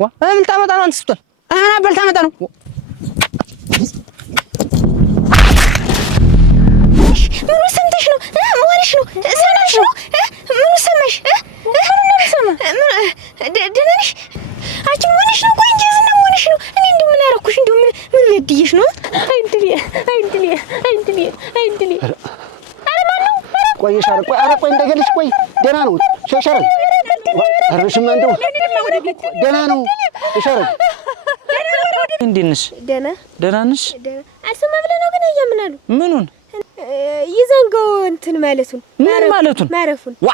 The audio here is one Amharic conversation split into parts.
ምን ታመጣ ነው አንተ? አና በልታመጣ ነው ምን ሰምተሽ ነው? ወሬሽ ነው ሰማሽ ነው? ምን ሰማሽ? ምን ሰማ? ደህና ነሽ? አንቺ ወሬሽ ነው? ቆይ እንጂ ዝና ወሬሽ ነው። እኔ እንደው ምን አደረኩሽ? እንደው ምን በድዬሽ ነው? አይድልዬ አረ ማነው? ቆይ ሻረ ቆይ አረ ቆይ እንደገልሽ ቆይ ደህና ነው ሻረ አረ ሽማ እንደው ደህና ነው ሻረ እንዴት ነሽ? ደህና ነሽ? አልሰማ ብለህ ነው ግን አያምናሉ ምኑን ይዘንጋው እንትን ማለቱን ምን ማለቱን ማረፉን ዋ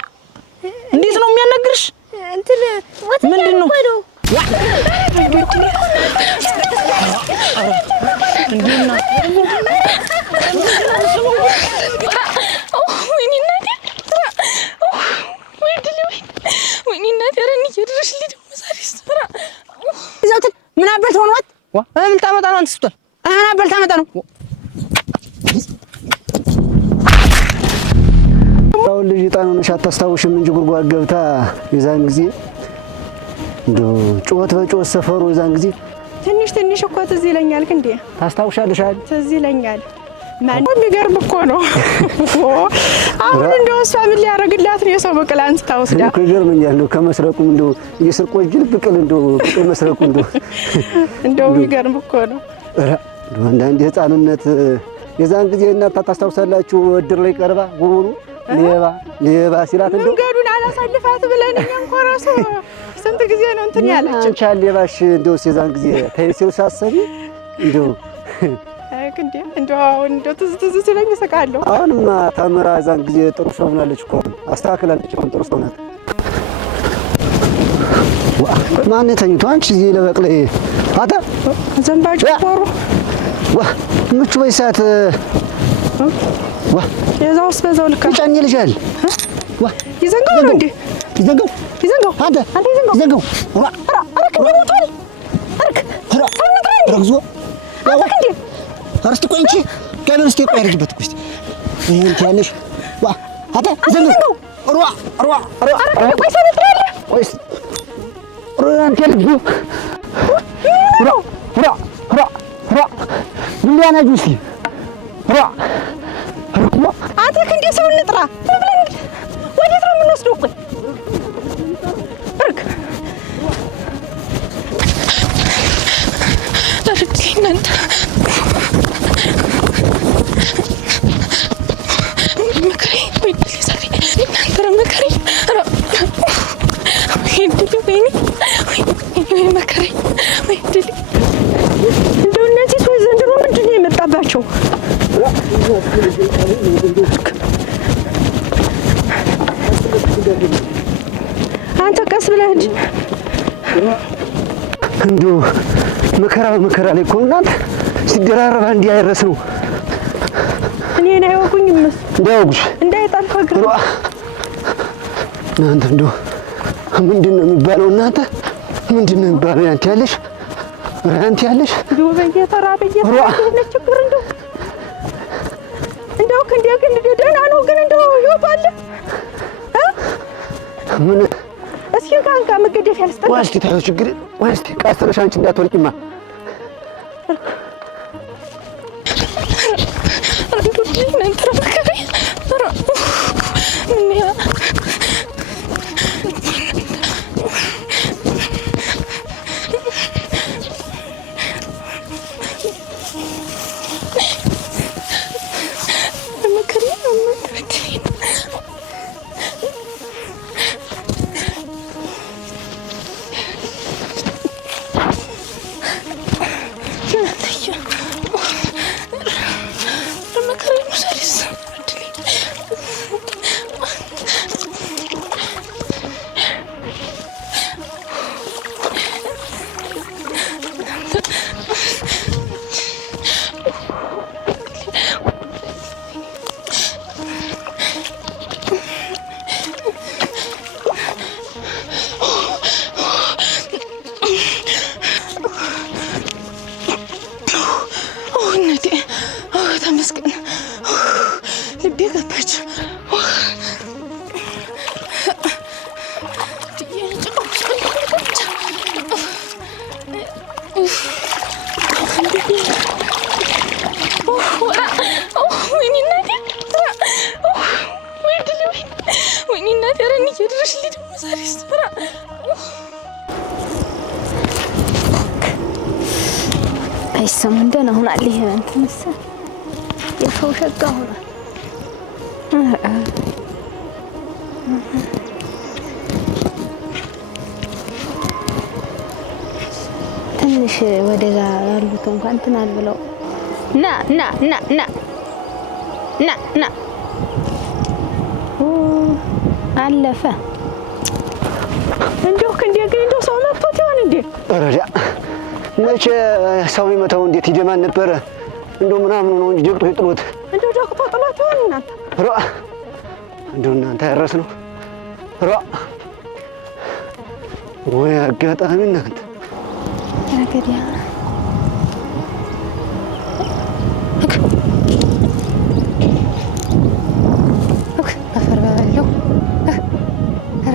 እንዴት ነው የሚያናግርሽ? እንትን ምንድን ነው ዋ እንዴና ምን አበልት ሆነዋት ዋ ምን ታመጣ ነው አንተ? ስትል አና በልታመጣ ነው አው ልጅ ጣኑንሽ አታስታውሽም እንጂ ጉርጓድ ገብታ የዛን ጊዜ እንደው ጮት በጮት ሰፈሩ የዛን ጊዜ ትንሽ እኮ ትዝ ይለኛል። እንዴ ታስታውሻለሽ አይደል? ትዝ ይለኛል። ማን የሚገርም እኮ ነው። አሁን እንደው እሷ ምን ሊያረግላት ነው? የሰው በቀል አንስታ ወስዳ እኮ ይገርመኛል። እንደው ከመስረቁም እንደው የስርቆት ጅል ብቅል እንደው መስረቁ እንደው የሚገርም እኮ ነው። ኧረ አንዳንድ ህፃንነት የዛን ጊዜ እናት ታስታውሳላችሁ? እድር ላይ ቀርባ ጉሩሩ ሌባ ሲላት እንደው መንገዱን አላሳልፋት ብለን እኛ እንኳን ራሱ ስንት ጊዜ ነው እንትን ያለች አንቺ አለባሽ እንደው የዛን ጊዜ ተይሲው ሳሰቢ እንደው እንደው ትዝ ሲለኝ እሰቃለሁ። አሁንማ ተምራ የዛን ጊዜ ጥሩ ሰው ሆናለች እኮ አስተካክላለች። አሁን ጥሩ ሰው ናት። ማን ተኝቶ አንቺ እዚህ ለበቅለ አታ ዘንባጭ ቆሩ ምቹ በይሳት የዛውስ በዛው ልካ ጫኝ ልጃል ይዘንጋው ነው እንዴ? ይዘንጋው አንተ ይዘንጋው አረክ እንደሞታል አረክ ረግዞ አረክ እንዴ አርስቲ ቆይ እንጂ ጋር እስቲ ቆይ አርጅበት ቆይ ይሄን ያለሽ አንተ ይዘንጋው አረክ ቆይ ሰነጥራለ ቆይ አንተ ልጅ ምን ያናጁ እስቲ አንተ እንዴ ሰው እንጥራ ብለን ወዴት ነው የምንወስደው? ቆይ እርክ እናንተ መከሬ ወይ ዛሬ እናንተ መከሬ ወይ መከሬ ወይ ድል እንደው እነዚህ ሰው ዘንድሮ ምንድን ነው የመጣባቸው? አንተ ቀስ ብለህ እንጂ እንደው መከራ ላይ እኮ እናንተ ሲደራረባ እንዲህ አይረስ ነው። እኔን አይወጉኝም እንዳይወጉሽ እንዳይጣልፋ ግራ እናንተ እንደው ምንድን ነው የሚባለው? እናንተ ምንድን ነው የሚባለው? አንተ ያለሽ እንደው በየተራ ችግር እንደው ግን ደህና ነው ግን እንደው ይወጣል ምን እስኪ ካንካ መገደፍ ያልስጠኝ ዋስቲ ታዩ ችግር ዋስቲ ቃስተሽ አንቺ እንዳትወልቂማ አይሰማም። ደህና ሆናል። ይሄ እንትንስ የሰው ሸጋ ሆኗል። ትንሽ ወደዛ ያሉት እንኳን እንትን አልብለው ና ና ና ና ና ና አለፈ። እንደው እንደው ሰው መጥቶት ይሆን እንዴ? ረዳ መቼ ሰው ይመታው እንዴት ይደማን ነበረ? እንደው ምናምን ነው እንጂ ደቅጦ ይጥሎት እንደው ደቅጦ ጥሎት ይሆን እናንተ? እንደው እናንተ ያረስ ነው ወይ አጋጣሚ እናንተ ነገዲያ አፈር በለው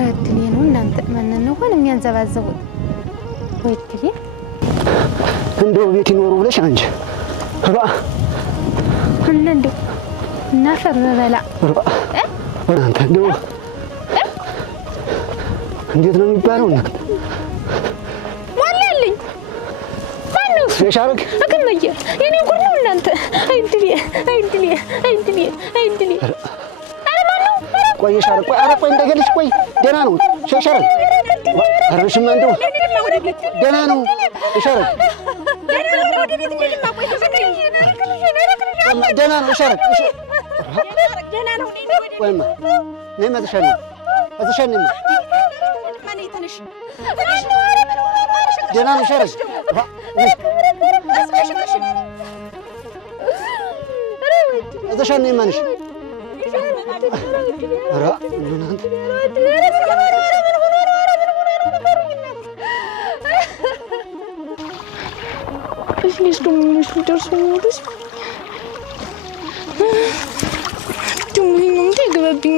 ረድሌ ነው እናንተ ማንን ነው ሆነ የሚያንዘባዘቡት? ወይ ድሌ እንደው ቤት ይኖሩ ብለሽ አንቺ እንደው እና አፈር በበላ እናንተ እንደው እንዴት ነው የሚባለው እናንተ ሞላልኝ ማነው የሻረክ አከመየ የኔ ጉድ ነው እናንተ አይድሌ አረ ማነው ቆይ ሻረክ ቆይ ኧረ ቆይ እንደገልሽ ቆይ ደህና ነው ሻረክ ኧረ ሽማ እንደው ደህና ነው ሻረክ ደህና ነው ሻረክ ደህና ነው ቆይማ ነይማ ተሻለኝ ደህና ነው ሻረክ ተሻለኝ ማንሽ ኧረ እናንተ እሺ ደርሶ ወደስ ደግሞ ይሄን ተገበብኝ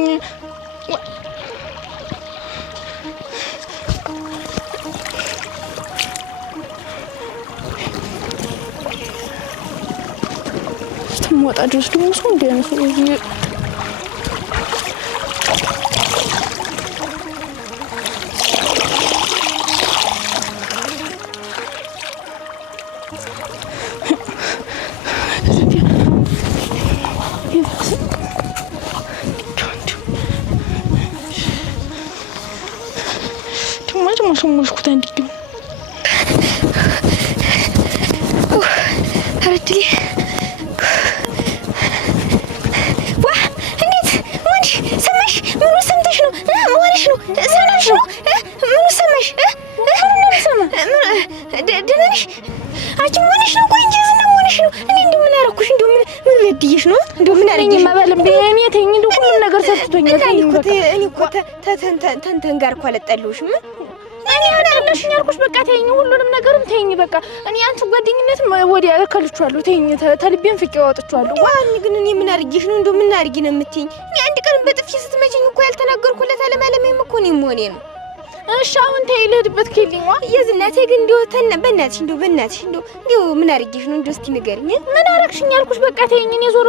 ስትሞጣ ድረስ ደግሞ ሰው እንዲያነሱ ሙሽኩታ እንዲዱ አረድሌ ዋ እንዴት ወንሽ ሰማሽ? ምኑ ሰምተሽ ነው? ወንሽ ነው ሰማሽ ነው? ምኑ ሰማሽ? ምኑ ሰማ? ደህና ነሽ? አንቺ ወንሽ ነው? ቆይ እንጂ ዝና ወንሽ ነው። እኔ እንደው ምን አደረኩሽ? እንደው ምን በድዬሽ ነው? እንደው ምን አደረግሽ? ማባለም በእኔ ተኝ እንደው ሁሉ ነገር ሰጥቶኛል። እኔ እኮ ተንተን ጋር እኮ አልጠለሁሽም። እኔ አደረግሽኝ ያልኩሽ በቃ ተይኝ፣ ሁሉንም ነገርም ተይኝ በቃ። እኔ አንቺ ጓደኝነትም ወዲያ ያከልቻለሁ ተይኝ፣ ተልቤን ፍቄ አወጥቻለሁ። ዋን ግን እኔ ምን አድርጌሽ ነው? እንደው ምን አድርጊ ነው የምትይኝ? እኔ አንድ ቀን በጥፊ ስትመጪኝ እኮ ያልተናገርኩለት አለማለሜም እኮ ነው መሆኔ ነው። እሺ አሁን ተይ ልሄድበት ከልኝዋ የዝናቴ ግን እንደው በእናትሽ እንደው ምን አድርጌሽ ነው? እንደው እስቲ ንገሪኝ። ምን አደረግሽኝ ያልኩሽ በቃ ተይኝ። እኔ ዞሮ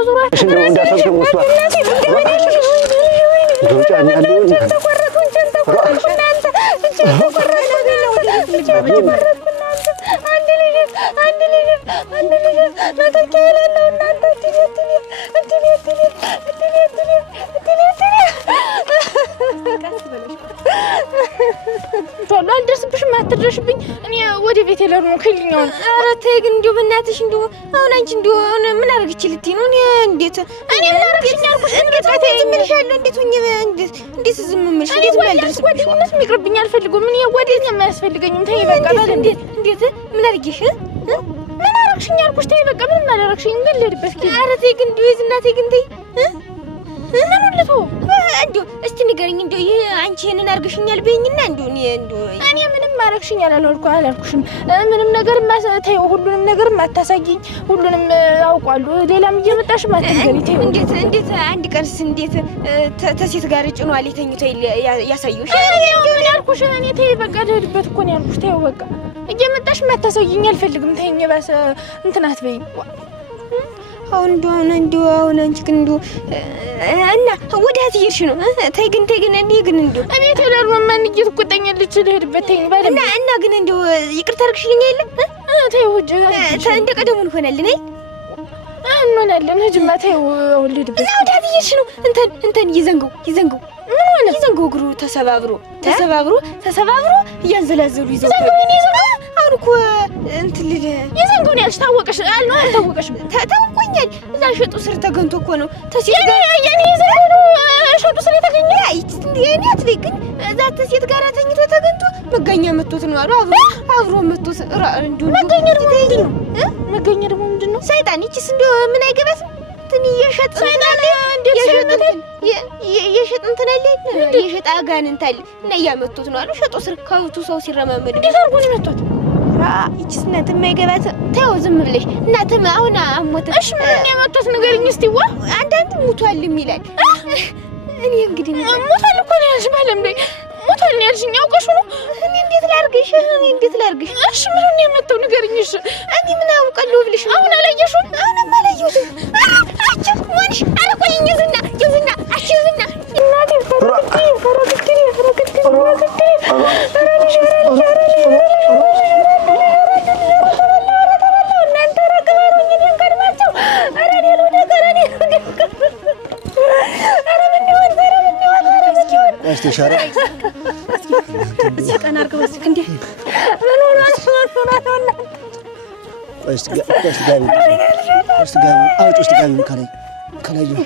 ቶሎ አልደርስብሽም፣ አትድረሽብኝ። እኔ ወደ ቤት ልሄድ ነው ከልኛው። ኧረ ተይ ግን እንደው በእናትሽ እንደው አሁን አንቺ እንደው ምን አደረግሽ ልትይ ነው? እኔ ምን አደረግሽኝ ያልኩሽ? እንዴት ዝም እልሻለሁ? እንዴት ዝም እምልሽ? እንዴት ባልደርስብሽ? ጓደኝነት ይቅርብኝ፣ አልፈልግም። እኔ ጓደኛ የማያስፈልገኝም። ተይ በቃ። እንዴት ምን አደረግሽ? ምን አደረግሽኝ ያልኩሽ? ተይ በቃ። ምንም አላደረግሽኝ። ግን ልሄድበት ከልኝ። ኧረ ተይ ግን እንደው የዝናቴ ግን ተይ ምን ልቶ እንደው እስቲ ንገሪኝ። እንደው ይሄ አንቺ ይሄንን አድርገሽኛል በይኝና እንደው እኔ ምንም አደረግሽኝ አላልኩሽም። ምንም ነገር ተይው፣ ሁሉንም ነገር አታሳይኝ። ሁሉንም አውቃለሁ። ሌላም እየመጣሽ አትንገሪ። ተይው። እንዴት አንድ ቀንስ እንዴት ተሴት ጋር ጭኗል ተኝቶ ያሳየውሽ? ምን ያልኩሽ? እኔ ተይ በቃ ልሄድበት እኮ ነው ያልኩሽ። ተይው በቃ። እየመጣሽ አታሳይኝ፣ አልፈልግም። ተይኝ ባሰ እንትን አትበይኝ። አሁን አሁን አንቺ ግን እና ወዴት እየሄድሽ ነው? ተይ ግን እኔ ግን እቤት ሄዳለሁ። ማን እየተቆጣኛለች? ልሄድበት ተይኝ ባለ እና ግን ይቅርታ አድርግሽልኝ የለም ተይው ሂጅ እንደ ቀደሙ እንሆናለን እንሆናለን ሂጂማ ተይው ወልድበት ወዳትዬሽ ነው እንትን ይዘንገው ምን ሆነ ይዘንገው እግሩ ተሰባብሮ እያንዘላዘሉ ይዘው አሁን እኮ እንትን ልል ይዘንገው ያልሽ ታወቀሽ አልታወቀሽም ታውቆኛል እዛ ሸጡ ስር ተገንቶ እኮ ነው ተሴት ጋር ያኔ ይዘንገው ሸጡ ስር የተገኘ እኔ አትለይ ግን እዛ ተሴት ጋር ተኝቶ ተገንቶ መጋኛ መጥቶት ነው አሉ አብሮ መጥቶት መጋኛ ደግሞ ምንድን ነው ሰይጣን ይቺስ እንደው ምን አይገባትም እንትን እየሸጥ ሰይጣን የሸጥ እንትን አለ የሸጥ አጋንንት አለ እና እያመጡት ነው አሉ ሸጦ ስር ከውቱ ሰው ሲረማመድ እንዴት አድርጎ ነው የመጡት ይቺስ እናት የማይገባት ተይው ዝም ብለሽ እናትም አሁን አሞተ እሺ ምን ያመጡት ንገሪኝ እስቲ ዋ አንዳንድ ሙቷል ይላል እኔ እንግዲህ ሙቷል እኮ ነው ያልሽ ማለት ነው ሙቷል ነው ያልሽኝ አውቀሽ ነው እኔ እንዴት ላድርግሽ እሺ ምን ያመጣው ንገሪኝ እሺ እኔ ምን አውቃለሁ ብለሽ አሁን አላየሽውም አሁንም አላየሁትም አጭ ወንሽ አልቆኝ ይዝና አሽዝና እናቴ ፈረግቲ استشارة أنا أركب بس كندي استقابل كلاي جون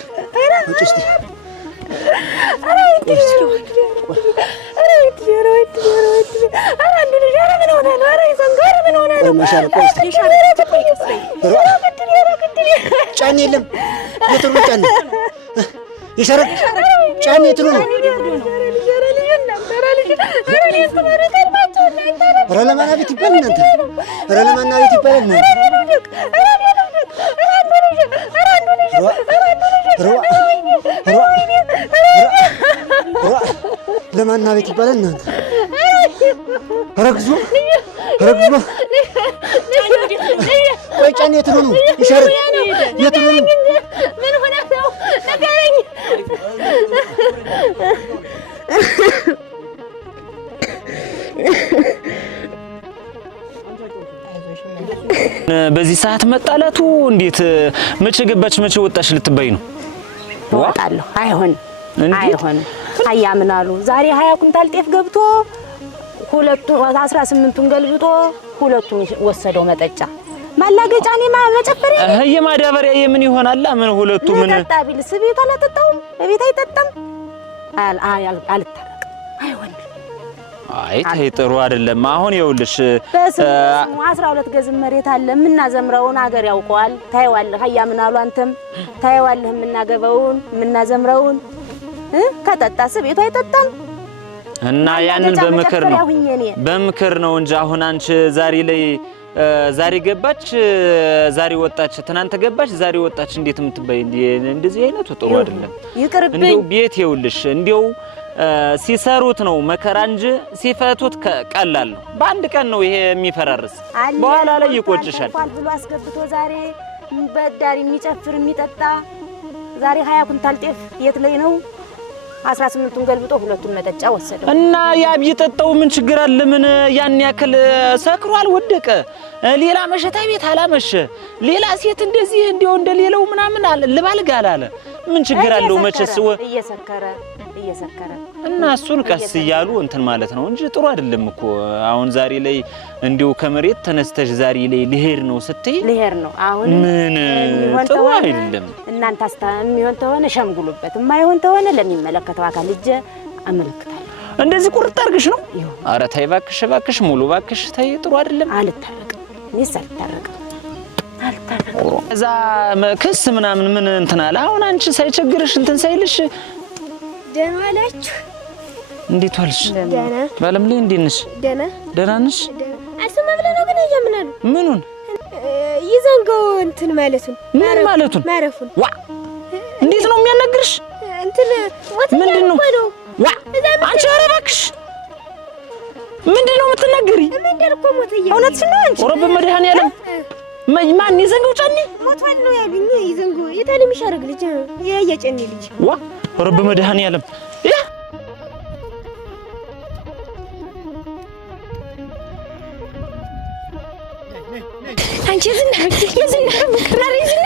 رلما نبي تبان أنت رلما نبي تبان لما نبي تبان أنت ركزوا ويجان يترونو يشارك يترونو من هنا نقارن በዚህ ሰዓት መጣላቱ እንዴት መቼ ገባች መቼ ወጣሽ ልትበይ ነው ወጣለሁ አይሆን አያምናሉ ዛሬ 20 ኩንታል ጤፍ ገብቶ ሁለቱ 18ቱን ገልብጦ ሁለቱን ወሰደው መጠጫ ማላገጫኔ መጨፈሪ የማዳበሪያ የምን ይሆናል ምን ሁለቱ ምን ታጣቢል ስቤት አላጠጣው በቤት አይጠጣም አልታረቅ አይሆን አይ ጥሩ አይደለም አሁን ይውልሽ 12 ገዝም መሬት አለ ምናዘምረውን አገር ያውቀዋል ታይዋለህ አያምናሉ አንተም ታይዋለህ ምናዘምረውን ከጠጣስ ቤቱ አይጠጣም እና ያንን በምክር ነው እንጂ አሁን አንቺ ዛሬ ገባች ዛሬ ወጣች ትናንት ገባች ዛሬ ወጣች እንዴት የምትበይ እንደዚህ አይነቱ ጥሩ አይደለም እንደው ቤት ይውልሽ እንደው ሲሰሩት ነው መከራ እንጂ ሲፈቱት ቀላል ነው በአንድ ቀን ነው ይሄ የሚፈራርስ በኋላ ላይ ይቆጭሻል ብሎ አስገብቶ ዛሬ በዳሪ የሚጨፍር የሚጠጣ ዛሬ 20 ኩንታል ጤፍ የት ላይ ነው 18ቱን ገልብጦ ሁለቱን መጠጫ ወሰደው እና ያ ቢጠጣው ምን ችግር አለ ምን ያን ያክል ሰክሯል ወደቀ ሌላ መሸታ ቤት አላመሸ ሌላ ሴት እንደዚህ እንደው እንደሌለው ምናምን ልባልጋል አለ ምን ችግር አለው መቸስ እየሰከረ እና እሱን ቀስ ይያሉ እንትን ማለት ነው እንጂ ጥሩ አይደለም እኮ አሁን ዛሬ ላይ እንደው ከመሬት ተነስተሽ ዛሬ ላይ ልሄድ ነው ስትይ ልሄድ ነው አሁን ምን ጥሩ አይደለም እናንተ የሚሆን ተሆነ ሸምጉሉበት የማይሆን ተሆነ ለሚመለከተው አካል ልጅ አመለክታለሁ እንደዚህ ቁርጥ አርግሽ ነው ኧረ ታይ ባክሽ ሙሉ ባክሽ ታይ ጥሩ አይደለም አልታረቅም ይሰልታረቅ እዛ ክስ ምናምን ምን እንትን አለ አሁን አንቺ ሳይቸግርሽ እንትን ሳይልሽ ደህና ዋላችሁ እንዴት ዋልሽ ደህና ባለም ላይ እንዴት ነሽ ደህና ነሽ አልሰማ ብለህ ነው ግን እያምናሉ ምኑን ይዘንገው እንትን ማለቱን ምን ማለቱን ማረፉን ዋ እንዴት ነው የሚያናግርሽ እንትን ምንድነው ዋ አንቺ ኧረ እባክሽ ምንድነው የምትናገሪ ምንድነው ሞተኛ እውነትሽ ነው አንቺ ኦሮብ መድኃኒዓለም ማን ይዘንገው ጫኔ ሞቷል ነው ያሉኝ ይዘንገው የታለም ይሻረግ ልጅ የጨኔ ልጅ ዋ ኦሮብ መድኃኒዓለም አንቺ ዝና ምክራሪ ዝና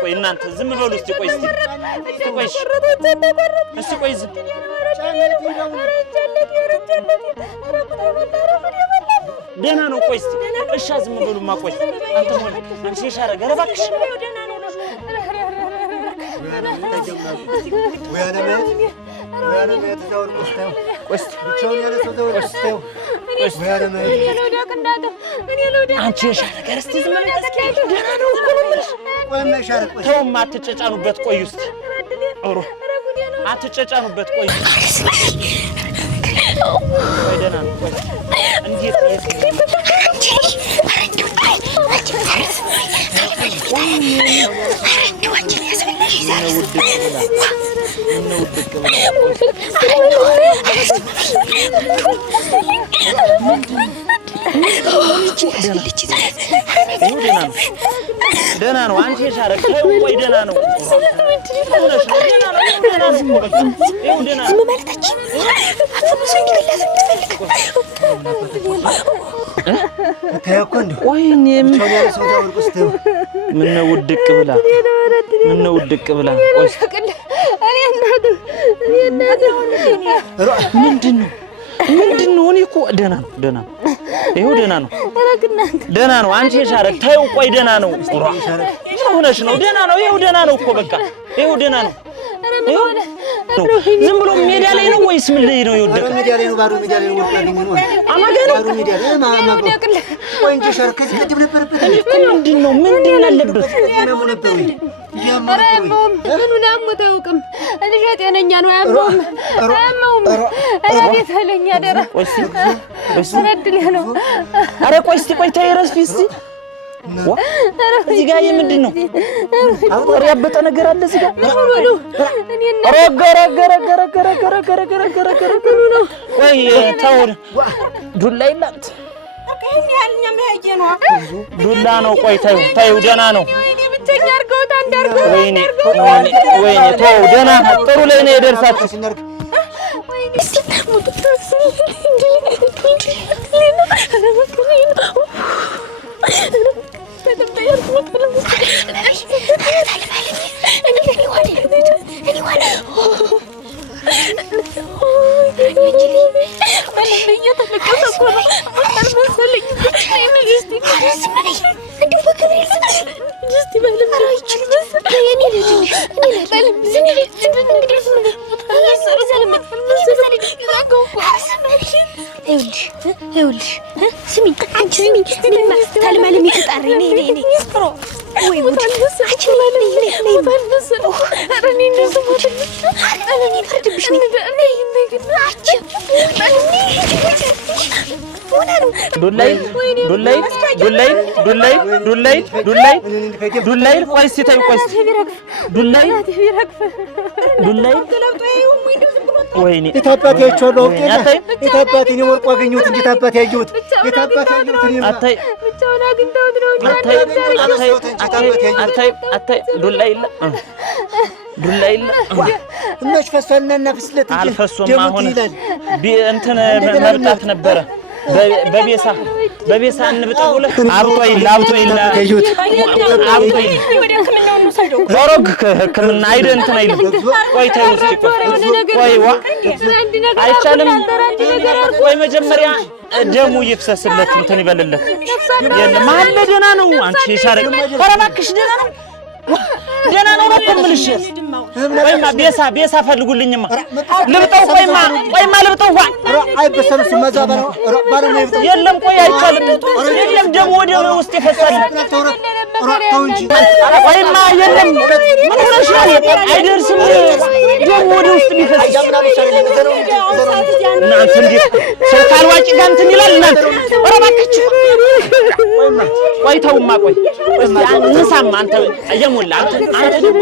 ቆይ እናንተ ዝም በሉ እስቲ ቆይ ዝም ደህና ነው ቆይ እስቲ እሺ ዝም በሉማ ቆይ አንተ ሞል አንቺ ሻረ ገረባክሽ አንቺ ሻረ ገር እስቲ ዝም በሉ ደህና ነው እኮ ነው የምልሽ ተውማ አትጨጫኑበት ቆይ እስቲ ኦሮ አትጨጫኑበት ቆይ ደህና ነው ቆይ እንዴት ደህና ነው አንቺ ሻረ ቆይ ደህና ነው ምነው ውድቅ ብላ ቆይ ምንድነው እኔ እኮ ደህና ነው ይኸው ደህና ነው አንቺ ሻረ ተይው ቆይ ደህና ነው ሆነሽ ነው ደህና ነው ይኸው ደህና ነው እኮ በቃ ይኸው ደህና ነው ዝም ብሎ ሜዳ ላይ ነው ወይስ ምን ላይ ነው የወደቀው? ሜዳ ላይ ነው ባዶ ሜዳ ላይ ነው ወጣልኝ ነው አማጋ ነው ባዶ ሜዳ ላይ ማማጎ ወንጀ ሸርከዝ ቅድም ነበርበት ምንድን አለበት ነው ነበር ያማረው ምኑን አሞት አያውቅም ልጅ ጤነኛ ነው ያማውም አቤት አለኛ ደራ ሰነድልህ ነው ኧረ ቆይ እስቲ ቆይ ተይ ረስፊ እስቲ እዚህ ጋር ምንድን ነው አውጣሪ ያበጠ ነገር አለ እዚህ ጋር ወይ ተው ዱላ ይላንት ዱላ ነው ቆይ ተይው ደህና ነው ወይኔ ተው ደህና ጥሩ ላይ ነው የደርሳችሁ እየተለቀሰ እኮ ነው አልመሰለኝ እስቲ እንደው በክብር እስቲ በልም የኔ ልጅ በልም ይኸውልሽ ስሚኝ አንቺ ስሚኝ ታልማለም ይተጣሪ ነይ ወይ ጉድ አንቺ ነይ ኧረ እኔ እንደዚህ እኔ ፈርድብሽ ነኝ ዱላይ ቆይ እስኪ ተይው ቆይ ዱላይ ወይኔ የታባቴ አይቼዋለሁ የታባቴ እኔ ወርቁ አገኘሁት እንጂ የታባቴ ያየሁት የታባቴ ያየሁት እኔ አታይ ብቻውን አግኝተውት ነው አታይ ዱላይ እነሽ ፈሷልና እናፍስለት አልፈሶም አሁን እንትን መብጣት ነበረ በቤሳ እንብጠው ብለህ አብጦ ይላ ዞሮግ ሕክምና አይደል እንትን አይደል ቆይ ተይው እስኪ ቆይ አይቻልም ቆይ መጀመሪያ ደሙ ይፍሰስለት እንትን ይበልለት የለም ማለ ደህና ነው አንቺ ሻረቅ ኧረ እባክሽ ደህና ነው እኮ የምልሽ ቆይማ ቤሳ ፈልጉልኝማ ልብጠው ቆይማ ልብጠው አይበሰምስ መዛባ ነው የለም ቆይ አይቻልም የለም ደሙ ወደ ውስጥ ይፈሳል ቆይማ የለም ምን ሆነሽ አይደርስም ደሙ ወደ ውስጥ ይፈሳል እናንተ እንዴት ሰው ካልዋጭ ጋር እንትን ይላል እናንተ ኧረ እባክሽ ቆይ ተውማ ቆይ እንሳማ አንተ እየሞላ አንተ ደግሞ